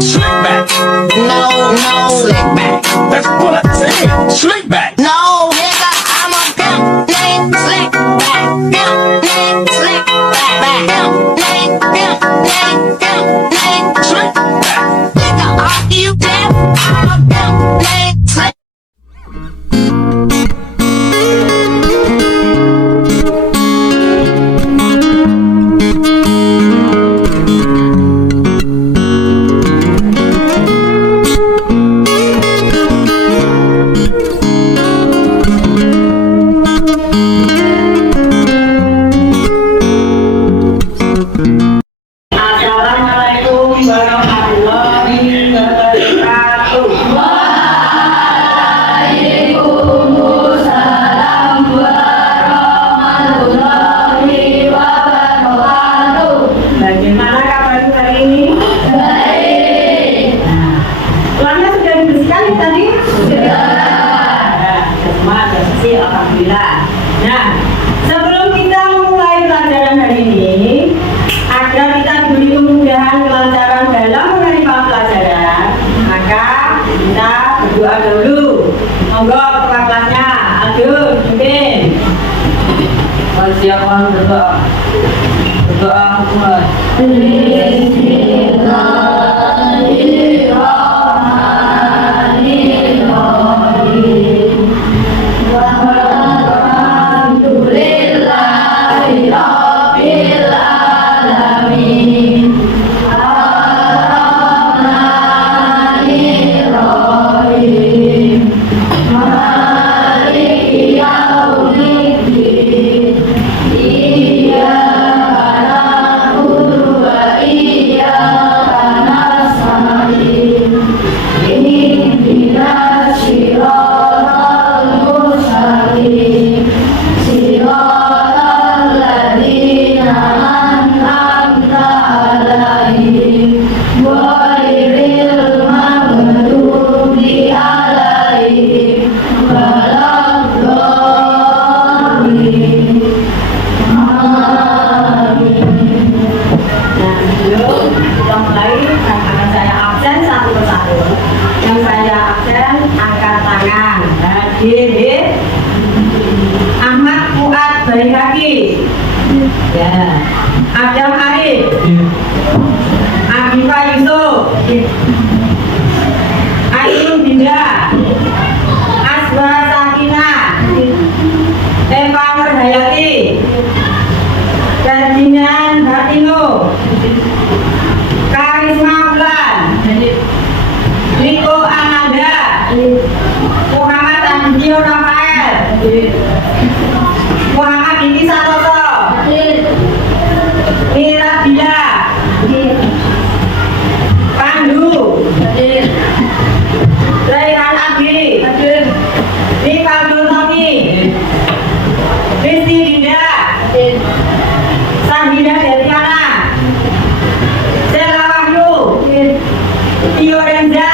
Slick back. No, no. Slick back. That's what I said. Slick back. No, nigga, I'm a pimp named Slick Back. Pimp named Slick Back. Pimp named Slick Back. Nigga, are you deaf? I'm a pimp named Slick. Alhamdulillah. Nah, sebelum kita memulai pelajaran hari ini, agar kita diberi kemudahan kelancaran dalam menerima pelajaran, maka kita berdoa dulu. Monggo ketua kelasnya, Aduh, pimpin. Siapa berdoa? Berdoa mulai. Ahmad Fuad Baikaki, ya. Adam Arif, Afifa Yusuf, Ainun Dinda, Asba Sakina, Eva Nurhayati, Ferdinand Batino, Karisma Bulan, Niko Ananda, Muhammad Andio Rafael, Muhammad Diki Santoso, Mira Bila, Pandu, Raihan Agi, Rivaldo Tommy, Rizky Dinda, Sahida Detiana, Sela Wahyu, Tio Renza,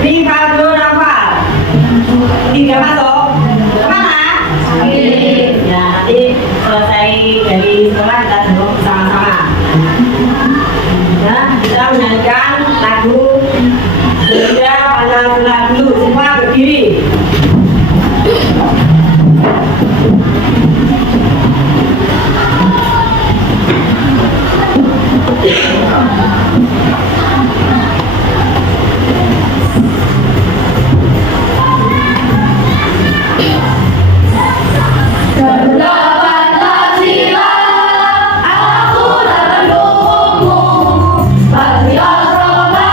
Rivaldo Rafael. Tiga masuk kemana? Ya, nanti selesai dari sekolah kita duduk bersama-sama. Nah, kita menyanyikan lagu Bunda Pancasila dulu. Semua berdiri. Pancasila, aku tak mendukungmu. Pancasila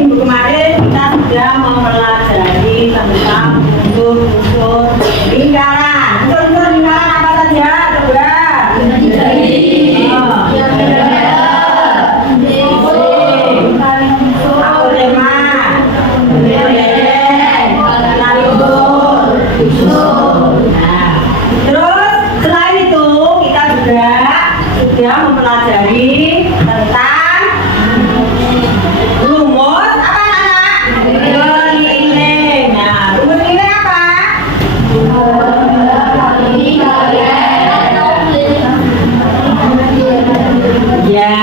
Minggu kemarin kita sudah mempelajari tentang unsur-unsur lingkaran. Unsur-unsur lingkaran apa saja? Coba. Terus selain itu kita juga sudah mempelajari tentang rumus apa anak? Keliling. Nah, rumus keliling apa? Ya,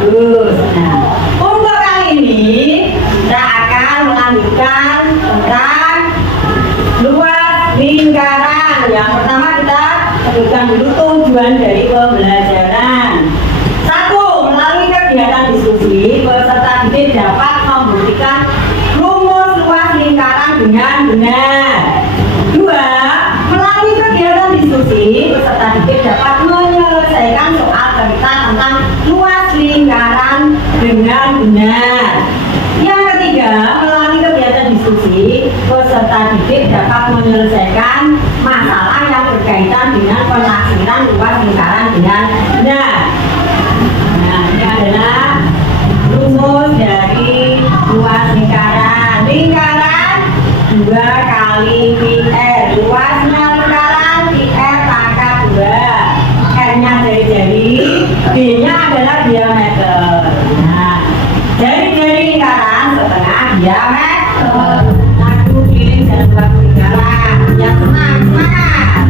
bagus. Nah, untuk kali ini kita akan melanjutkan tentang luas lingkaran. Yang pertama kita sebutkan dulu tujuan dari pembelajaran. Satu, melalui kegiatan diskusi, peserta didik dapat membuktikan rumus luas lingkaran dengan benar. Dua, melalui kegiatan diskusi, peserta didik dapat menyelesaikan soal cerita tentang luas lingkaran dengan benar. Yang ketiga, melalui kegiatan diskusi, peserta didik dapat menyelesaikan masalah yang berkaitan dengan penafsiran luas lingkaran dengan benar. Nah, ini adalah rumus dari luas lingkaran. Lingkaran 2 kali PR. Luasnya lingkaran PR pangkat 2. R-nya jari-jari, D-nya adalah diameter. Nah, jari-jari lingkaran setengah diameter. Laku keliling dan luas lingkaran. Yang senang, semangat.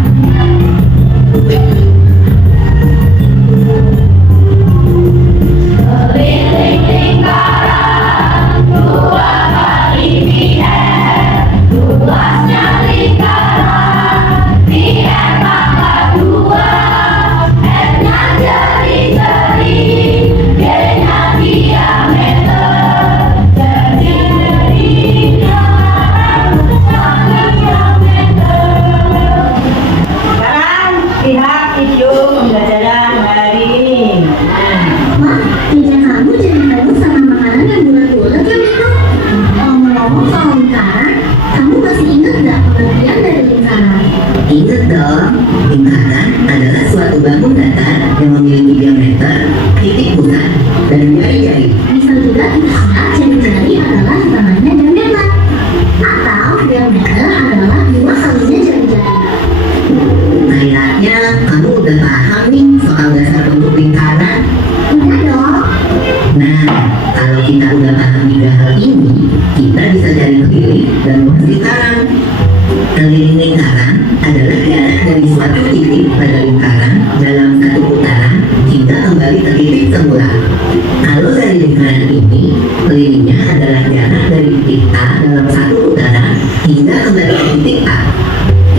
Keliling lingkaran 2 kali PR. Luasnya lingkaran PR pangkat 2. R-nya jari-jari, D-nya diameter. Jari-jari lingkaran setengah diameter. Sekarang lihat video pembelajaran hari ini. Wah, meja kamu jadi penuh sama makanan yang bulat-bulat ya, Miko? Ngomong-ngomong soal lingkaran, kamu masih ingat nggak pengertian dari lingkaran? Ingat dong, lingkaran adalah suatu bangun datar yang memiliki diameter, titik pusat, dan jari-jari. Bisa juga kita lihat jari-jari adalah hitungannya diameter. Atau diameter adalah 2 kalinya jari-jari. Kayaknya kamu udah paham nih soal dasar bentuk lingkaran. Udah dong. Nah, kalau kita udah paham 3 hal ini, kita bisa cari keliling dan luas lingkaran. Keliling lingkaran adalah jarak dari suatu titik pada lingkaran dalam satu putaran hingga kembali ke titik semula. Kalau dari lingkaran ini, kelilingnya adalah jarak dari titik A dalam satu putaran hingga kembali ke titik A.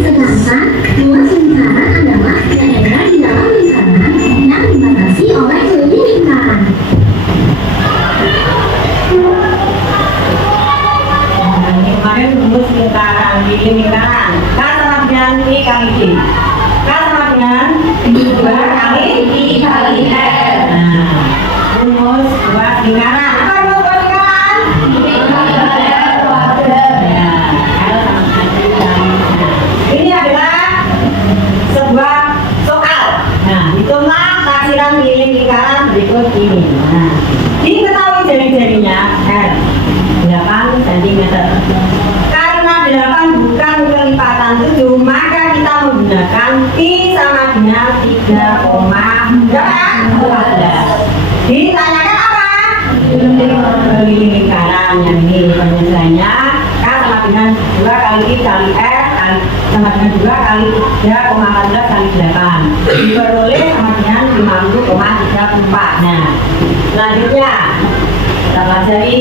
Sedangkan luas lingkaran adalah daerah di dalam lingkaran yang dibatasi oleh keliling lingkaran. Nah, ini kemarin rumus lingkaran, keliling lingkaran. K sama dengan I kali D. K sama dengan 2 kali I kali R. Nah, rumus luas lingkaran. Apa rumus luas lingkaran? Ya, L sama dengan I kali R. Ini adalah sebuah soal. Nah, hitunglah taksiran keliling lingkaran berikut ini. Nah, diketahui jari-jarinya R 8 cm. Karena 8 bukan kelipatan 7, maka kita menggunakan I sama dengan 3,14. Ditanyakan apa? Keliling lingkaran yang ini penyelesaiannya K sama dengan 2 kali I kali R kali sama dengan 2 kali 3,14 kali 8. Diperoleh sama dengan 50,34. Nah, selanjutnya kita pelajari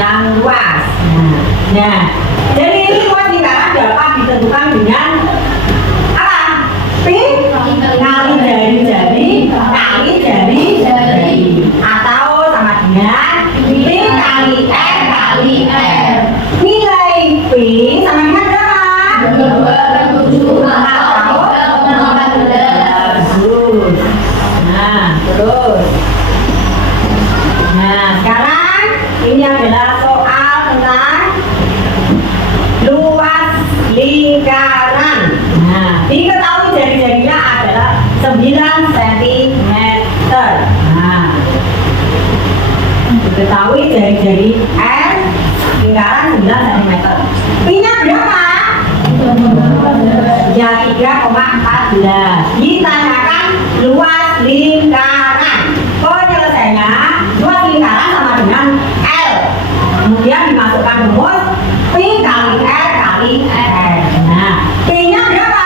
yang luas. Nah, jadi ini luas lingkaran dapat ditentukan dengan apa? P kali jari-jari kali jari-jari atau sama dengan P kali R kali R. Nilai P sama dengan berapa? 27 atau 3,14. Bagus. Nah, terus. Nah, ini adalah soal tentang luas lingkaran. Nah, diketahui jari-jarinya adalah 9 cm. Nah, diketahui jari-jari R lingkaran 9 cm. Pi-nya berapa? Ya 3,14. Ditanyakan luas lingkaran. Penyelesaiannya luas lingkaran sama dengan L. Kemudian dimasukkan rumus Pi kali R kali R. Nah, Pi-nya berapa?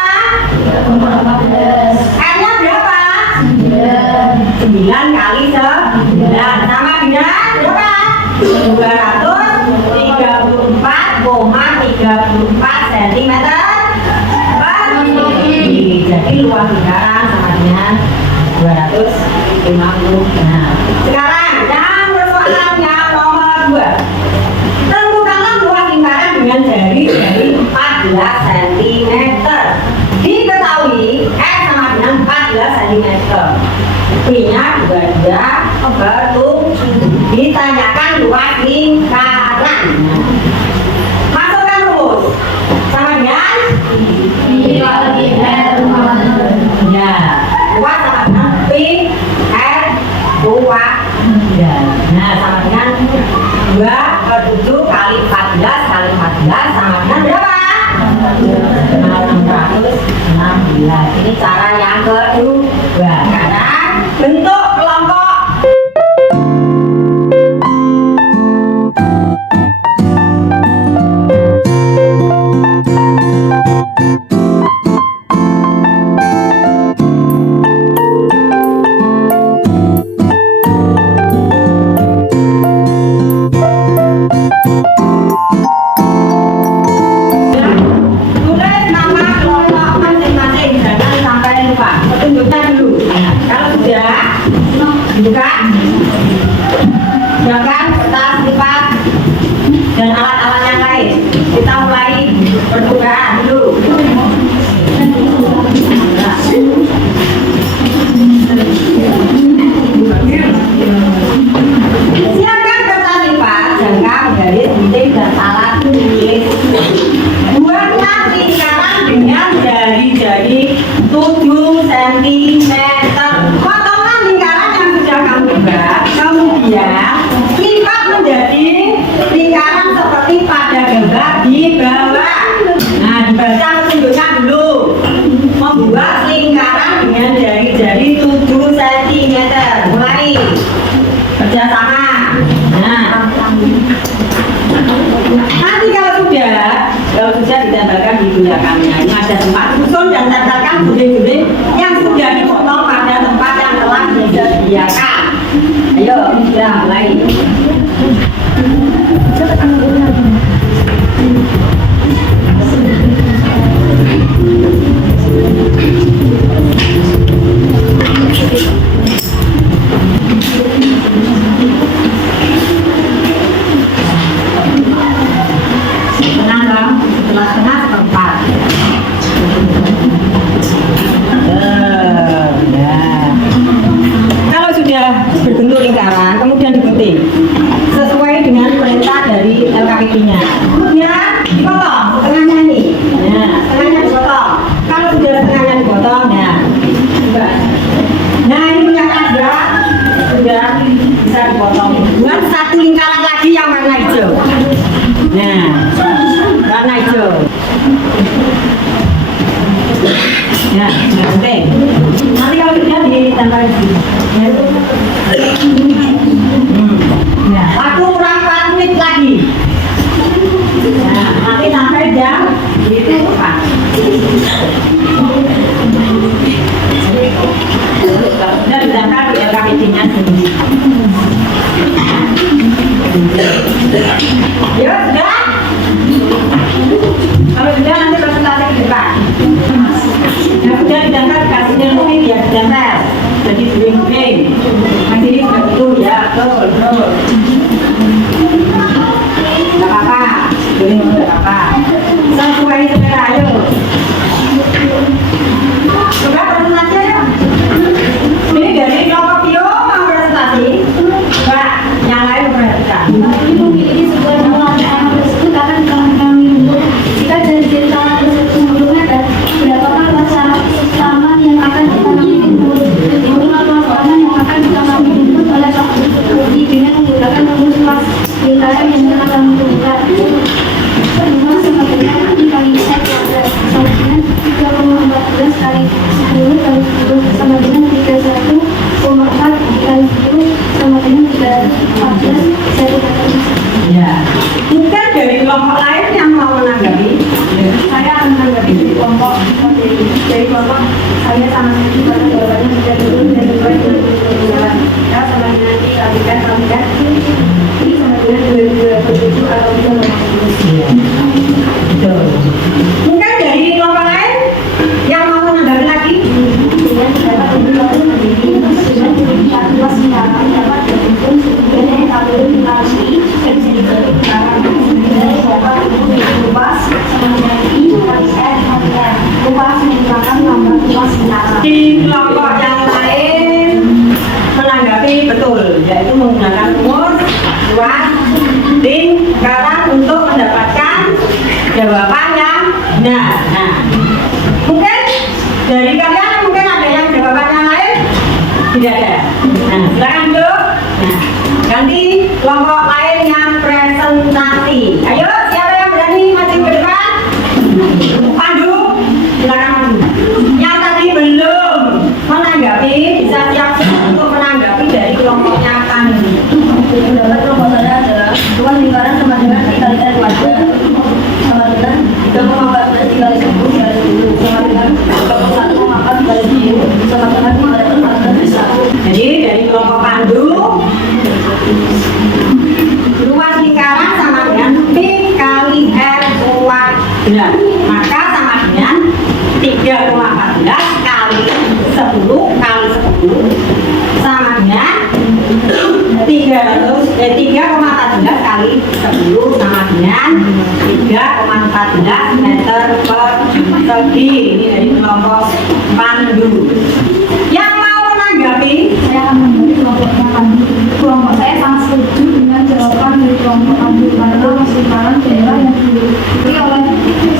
R-nya berapa? 9 kali 9 sama dengan berapa? 234,34 cm. Jadi luas lingkaran sama dengan 250. Nah, sekarang yang persoalannya nomor 2. Tentukanlah luas lingkaran dengan jari-jari 14 cm. Diketahui X sama dengan 14 cm. Pi-nya 22 ditanyakan luas lingkaran. Masukkan rumus sama dengan ya, luas sama dengan Pi R 2. Nah, sama dengan 2/7 kali 14 kali 14 sama dengan berapa? 616. Ini cara yang kedua. Sekarang bentuk kelompok. Tulis nama kelompok masing-masing, jangan sampai lupa. Petunjuknya dulu. Kalau sudah dibuka, siapkan kertas, lipat, dan alat-alat yang lain. Kita mulai pertukaran dulu. Siapkan kertas lipat, jangka, garis, gunting, dan alat tulis. Buatlah lingkaran dengan jari-jari 7 cm. Potonglah lingkaran yang sudah kamu buat, kemudian lipat menjadi lingkaran seperti pada gambar di bawah. Nah, dibaca petunjuknya dulu. Membuat lingkaran dengan jari-jari 7 cm. Mulai kerjasama. Nah, nanti kalau sudah ditempelkan di belakangnya. Ini ada tempat susun dan tempelkan gunting-gunting yang sudah dipotong pada tempat yang telah disediakan. Ayo, kita mulai. Tenang dong, setelah tengah seperempat. Kalau sudah berbentuk lingkaran, kemudian digunting sesuai dengan perintah dari LKPP-nya. Kemudian dipotong setengahnya nih. Nah, setengahnya dipotong. Kalau sudah setengahnya dipotong, nah ini punya kaca sudah bisa dipotong. Buat satu lingkaran lagi yang warna hijau. Nah, warna hijau. Ya, nggak penting. Nanti kalau sudah ditambah lagi. Ya, waktu kurang 4 menit lagi. Nah, nanti sampai jam itu Pak. Sudah ditambah di LKPP-nya sendiri. Ya, sudah. Kalau sudah nanti presentasi ke depan. Yang sudah ditempel kasihnya ini ya ditempel. Jadi guling-guling. Nanti ini sudah betul ya, betul. Tidak apa-apa, guling tidak apa-apa. Sesuai selera, ayo. Coba presentasi ayo. Ini dari kelompok bio mau presentasi. Coba yang lain perhatikan. rumus luas lingkaran yang akan berubah. Rumus sama dengan dikali Z kuadrat sama dengan 3,14 kali 10 kali 10 sama dengan 31,4 dikali 10 sama dengan 314 1 kali. Ya. Mungkin dari kelompok lain yang mau menanggapi. Saya akan menanggapi dari kelompok saya sama sekali pada jawabannya sudah turun dari poin 2022 ya sama dengan dikalikan ini sama dengan 2027 atau 250. Betul. Mungkin dari kelompok lain yang mau menanggapi lagi. Dengan dapat berlaku menjadi dengan demikian luas sekarang dapat berhitung sebetulnya kalau dikali dan bisa dikali sekarang dari dapat luas sama dengan I kali R kali R luas merupakan lambang luas sekarang. Di kelompok yang lain menanggapi betul, yaitu menggunakan rumus luas lingkaran untuk mendapatkan jawaban yang benar. Nah, mungkin dari kalian mungkin ada yang jawabannya lain? Tidak ada. Nah, silakan dulu. Nah, ganti kelompok lain yang presentasi. Ayo, siapa yang berani maju ke depan? Pandu, silakan maju. Yang tadi belum menanggapi, bisa siap-siap untuk menanggapi dari kelompoknya Pandu. Pendapat kelompok saya adalah luas lingkaran sama dengan dikali R kuadrat sama dengan 3,14 dikali 10 dikali 10 sama dengan 21,4 dikali 10 sama dengan 314 Jadi dari kelompok Pandu, luas lingkaran sama dengan P kali R kuadrat. Maka sama dengan 3,14 kali 10 kali 10 sama dengan 3,14 kali 10 sama dengan 3,14 meter persegi. Ini dari kelompok Pandu. Yang mau menanggapi? Saya akan menanggapi kelompoknya Pandu. Kelompok saya sangat setuju dengan jawaban dari kelompok Pandu karena luas lingkaran daerah yang diliputi oleh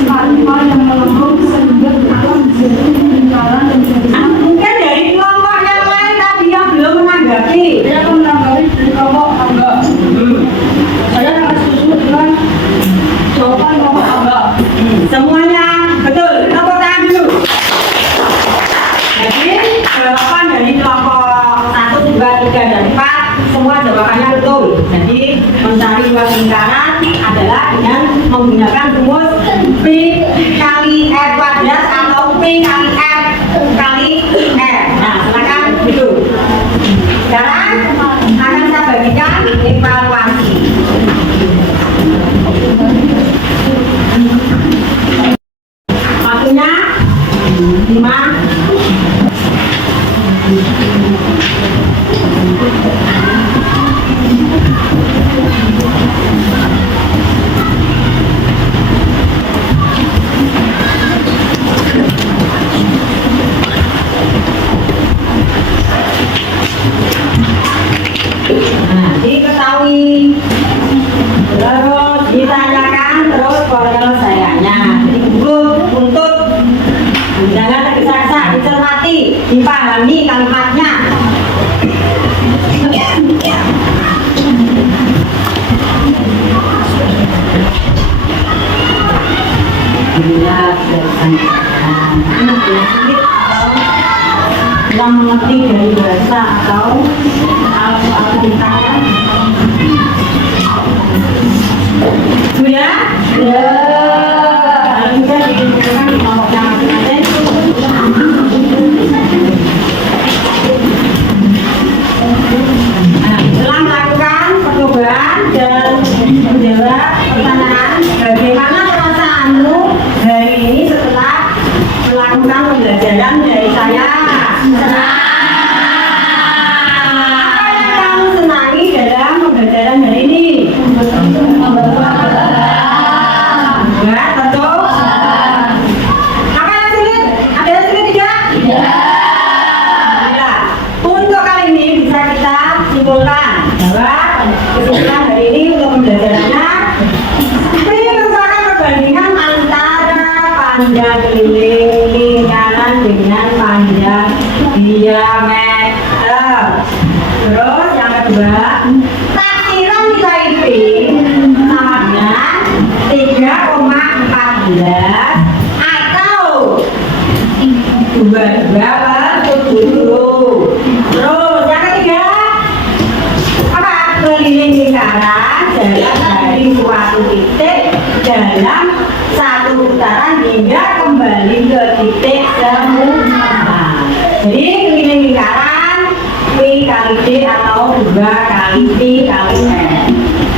hal yang melengkung sehingga berkembang menjadi lingkaran dan Nah, mungkin dari kelompok yang lain tadi yang belum menanggapi. Saya akan menanggapi dari kelompok Angga. Saya sangat setuju dengan jawaban kelompok Angga. Semuanya betul. Tepuk tangan dulu. Jadi jawaban dari kelompok 1, 2, 3, dan 4 semua jawabannya betul. Jadi mencari luas lingkaran adalah dengan menggunakan rumus P kali R kuadrat atau P kali R kali R. Nah, silakan dulu. Sekarang akan saya bagikan evaluasi. Waktunya 5. Nah, diketahui, terus ditanyakan, terus penyelesaiannya. Jadi untuk jangan tergesa-gesa, dicermati, dipahami kalimatnya. Yang mengerti dari bahasa atau alat-alat kita. Sudah? Ya. Lalu juga dikumpulkan di kelompoknya masing-masing. Nah, setelah melakukan percobaan dan menjawab pertanyaan, bagaimana perasaanmu hari ini setelah melakukan pembelajaran dari saya? Senang. Apa yang kamu senangi dalam pembelajaran hari ini? Ya, tentu. Apa yang sulit? Ada yang sulit tidak? Tidak. Untuk kali ini bisa kita simpulkan bahwa kesimpulan hari ini untuk pembelajarannya ini merupakan perbandingan antara panjang keliling lingkaran dengan panjang diameter. Terus yang kedua, taksiran lingkaran jalan dari suatu titik dalam satu putaran hingga kembali ke titik semula. Jadi keliling lingkaran P kali D atau 2 kali P kali N.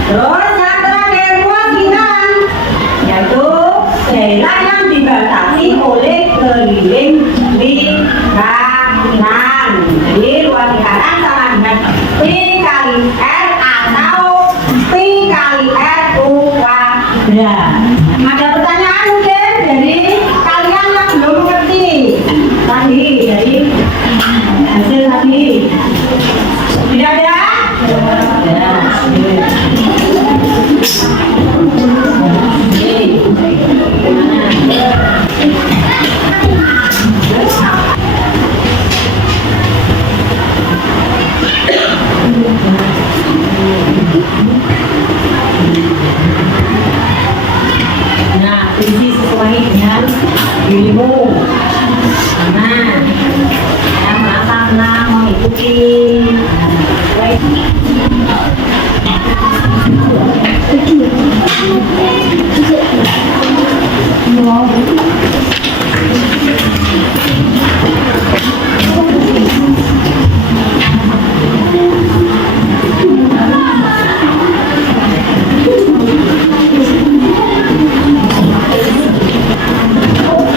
Terus yang terakhir kewajiban yaitu daerah yang dibatasi oleh keliling lingkaran. Jadi luas lingkaran sama dengan P kali R atau P kali R kuadrat. Ada pertanyaan mungkin dari kalian yang belum mengerti tadi dari hasil tadi? Tidak ada? Ya. Nah, isi sesuai dengan dirimu. Nah, yang merasa senang mengikuti. Baik.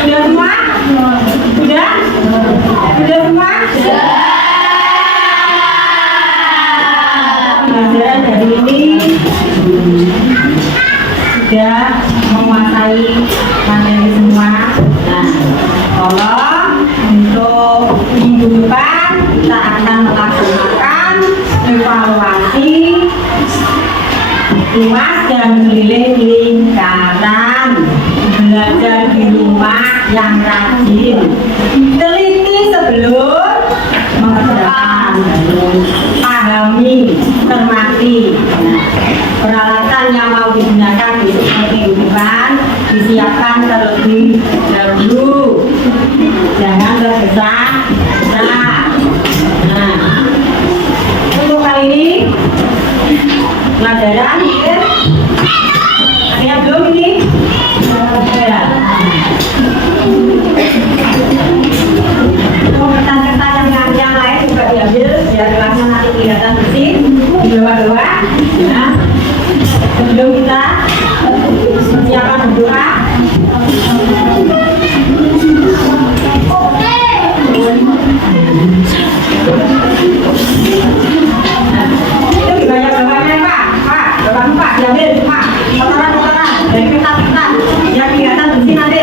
Sudah semua? Sudah? Sudah semua? Pembelajaran hari ini sudah menguasai materi semua. Nah, tolong untuk minggu depan kita akan melaksanakan evaluasi luas dan keliling lingkaran. Belajar di rumah yang rajin, teliti sebelum mengerjakan, pahami, cermati. Nah, peralatan yang mau digunakan di minggu depan disiapkan terlebih dahulu, jangan tergesa-gesa. Nah, untuk kali ini pelajaran mungkin ada yang belum ini? Ya. Kertas-kertas yang lain juga diambil biar kelasnya nanti kelihatan bersih di bawah-bawah. Nah, sebelum kita persiapan berdoa. Itu di bawah-bawahnya Pak. Pak, diambil Pak. Kotoran-kotoran dari kertas-kertas yang kelihatan bersih nanti.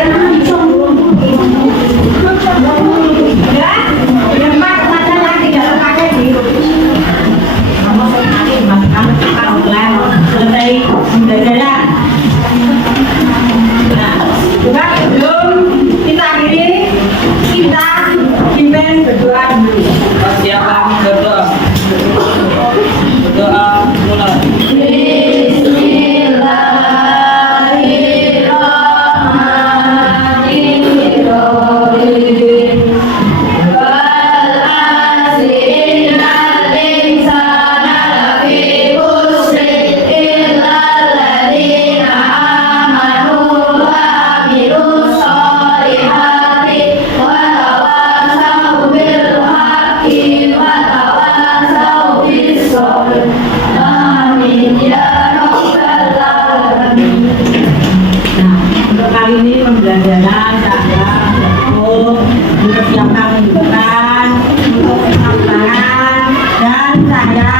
Ya, yang Pak kertasnya yang tidak terpakai di kamu nanti dimasukkan offline selesai pembelajaran. Nah, juga sebelum kita akhiri, kita pimpin berdoa dulu. Siapa berdoa? Berdoa mulai. Kali ini pembelajaran saya dipersiapkan minggu depan untuk tangan dan saya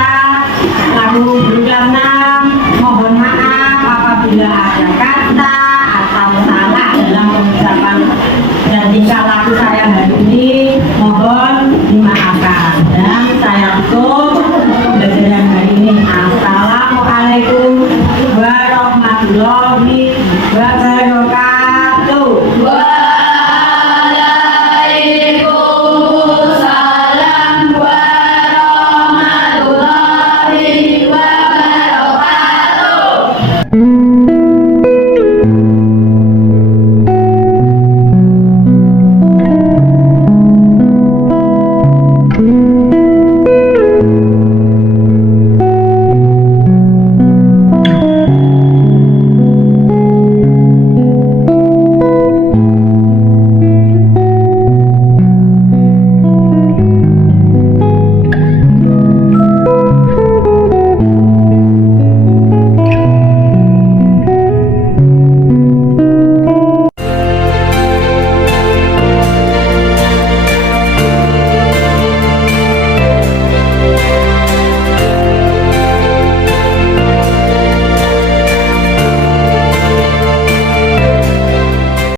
lalu berulang 6 mohon maaf apabila ada kata atau salah dalam pengucapan dan tingkah laku saya hari ini mohon dimaafkan dan saya tutup pembelajaran hari ini. Assalamualaikum warahmatullahi wabarakatuh.